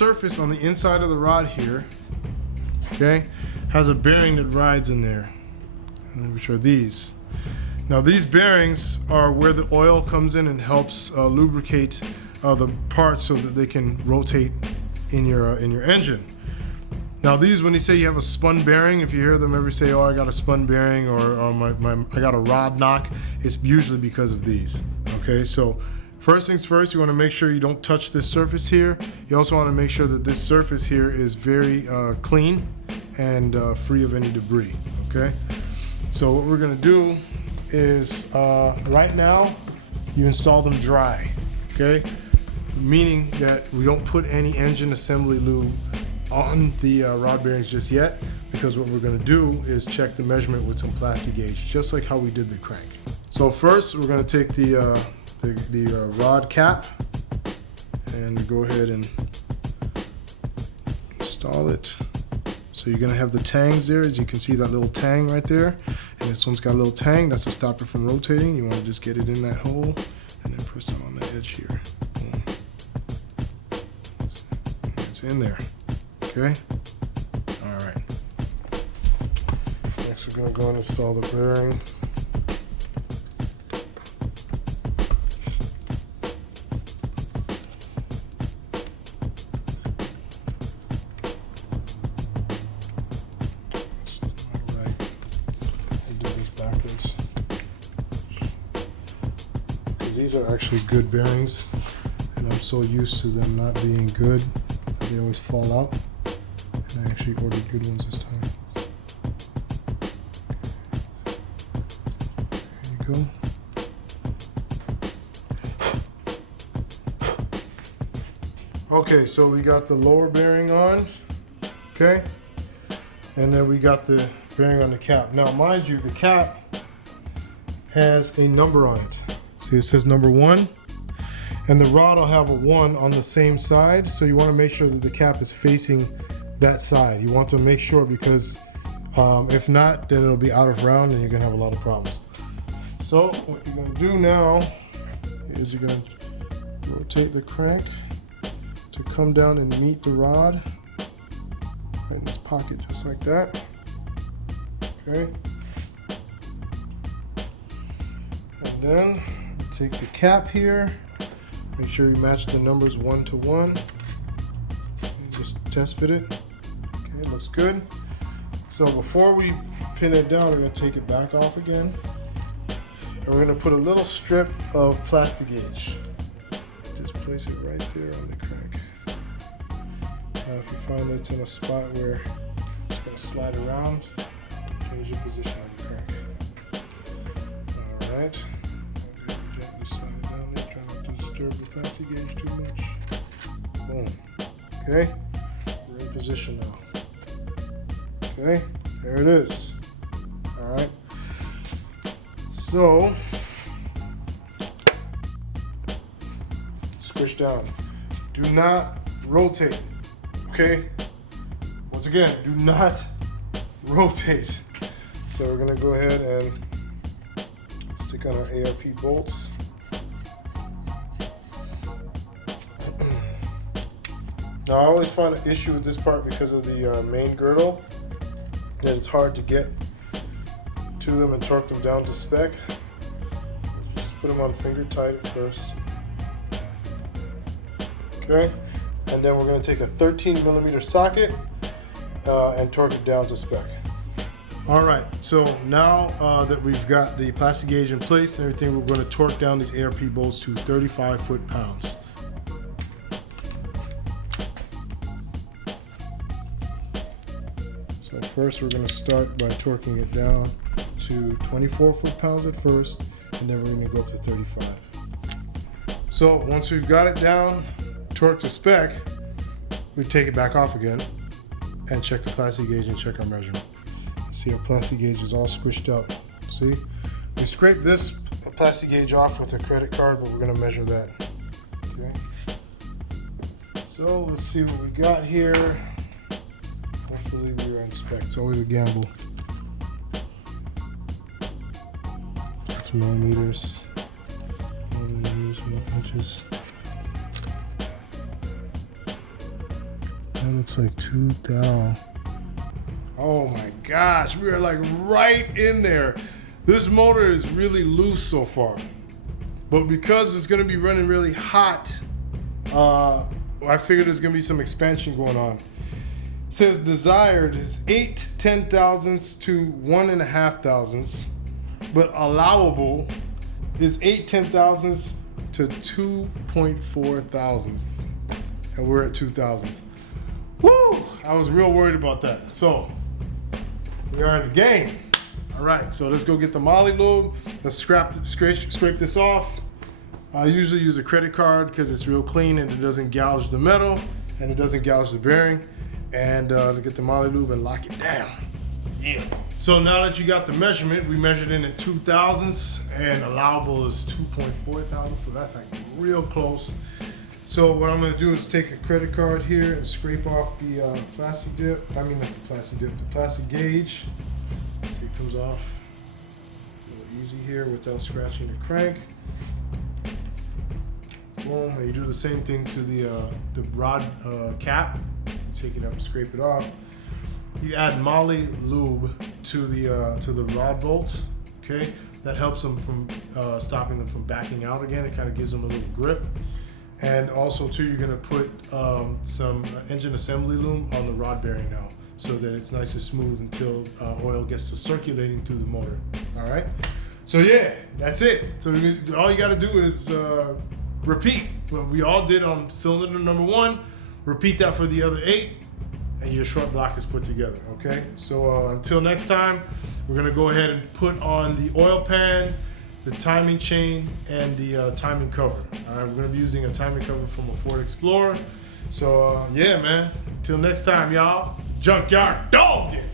surface on the inside of the rod here, okay, has a bearing that rides in there, which are these. Now these bearings are where the oil comes in and helps lubricate the parts so that they can rotate in your engine. Now these, when you say you have a spun bearing, if you hear them ever say, oh, I got a spun bearing, or I got a rod knock, it's usually because of these. Okay, so first things first, you want to make sure you don't touch this surface here. You also want to make sure that this surface here is very clean and free of any debris. Okay, so what we're going to do is right now you install them dry. Okay, meaning that we don't put any engine assembly lube on the rod bearings just yet, because what we're going to do is check the measurement with some plastic gauge, just like how we did the crank. So first we're going to take the rod cap and go ahead and install it. So you're going to have the tangs there. As you can see, that little tang right there, and this one's got a little tang. That's to stop it from rotating. You want to just get it in that hole and then press it on the edge here. Boom. It's in there. Okay. All right. Next, we're going to go and install the bearing. These are actually good bearings, and I'm so used to them not being good that they always fall out. And I actually ordered good ones this time. There you go. Okay, so we got the lower bearing on, okay? And then we got the bearing on the cap. Now, mind you, the cap has a number on it. See, it says number 1, and the rod will have a 1 on the same side, so you want to make sure that the cap is facing that side. You want to make sure, because if not, then it'll be out of round and you're going to have a lot of problems. So what you're going to do now is you're going to rotate the crank to come down and meet the rod right in this pocket, just like that. Okay. And then take the cap here, make sure you match the numbers 1 to 1, and just test fit it. Okay, it looks good. So before we pin it down, we're going to take it back off again, and we're going to put a little strip of plastic gauge. Just place it right there on the crank. Now if you find that it's in a spot where it's going to slide around, change your position on the crank. All right. Slide it down there, try not to disturb the plastic gauge too much. Boom. Okay, we're in position now. Okay, there it is. All right. So, squish down. Do not rotate. Okay. Once again, do not rotate. So we're gonna go ahead and stick on our ARP bolts. Now I always find an issue with this part because of the main girdle, that it's hard to get to them and torque them down to spec. Just put them on finger tight at first. Okay, and then we're going to take a 13mm socket and torque it down to spec. All right, so now that we've got the plastic gauge in place and everything, we're going to torque down these ARP bolts to 35 foot-pounds. So first we're going to start by torquing it down to 24 foot-pounds at first, and then we're going to go up to 35. So once we've got it down, torqued to spec, we take it back off again and check the plastic gauge and check our measurement. See, our plastic gauge is all squished out. See? We scraped this plastic gauge off with a credit card, but we're going to measure that. Okay. So let's see what we got here. Hopefully we were in spec. It's always a gamble. 6 millimeters. 1 inches. That looks like 2 thou. Oh my gosh, we are like right in there. This motor is really loose so far, but because it's gonna be running really hot, I figured there's gonna be some expansion going on. It says desired is 8 10,000ths to 1.5 thousandths, but allowable is 8 10,000ths to 2.4 thousandths, and we're at 2 thousandths. Woo! I was real worried about that. So we are in the game. All right, so let's go get the moly lube. Let's scrape this off. I usually use a credit card because it's real clean and it doesn't gouge the metal and it doesn't gouge the bearing. And to get the moly lube and lock it down. Yeah. So now that you got the measurement, we measured in at 2 thousandths and allowable is 2.4 thousandths, so that's like real close. So what I'm gonna do is take a credit card here and scrape off the plastic dip. I mean, not the plastic dip, the plastic gauge. See, it comes off a little easy here without scratching the crank. Boom, and you do the same thing to the rod cap. Take it up and scrape it off. You add moly lube to the rod bolts. Okay, that helps them from stopping them from backing out again. It kind of gives them a little grip. And also too, you're gonna put some engine assembly lube on the rod bearing now, so that it's nice and smooth until oil gets to circulating through the motor. All right. So yeah, that's it. So all you got to do is repeat what we all did on cylinder number 1. Repeat that for the other 8, and your short block is put together. Okay. So until next time, we're gonna go ahead and put on the oil pan, the timing chain, and the timing cover. All right, we're gonna be using a timing cover from a Ford Explorer. So yeah, man, until next time, y'all, Junkyard Doggin.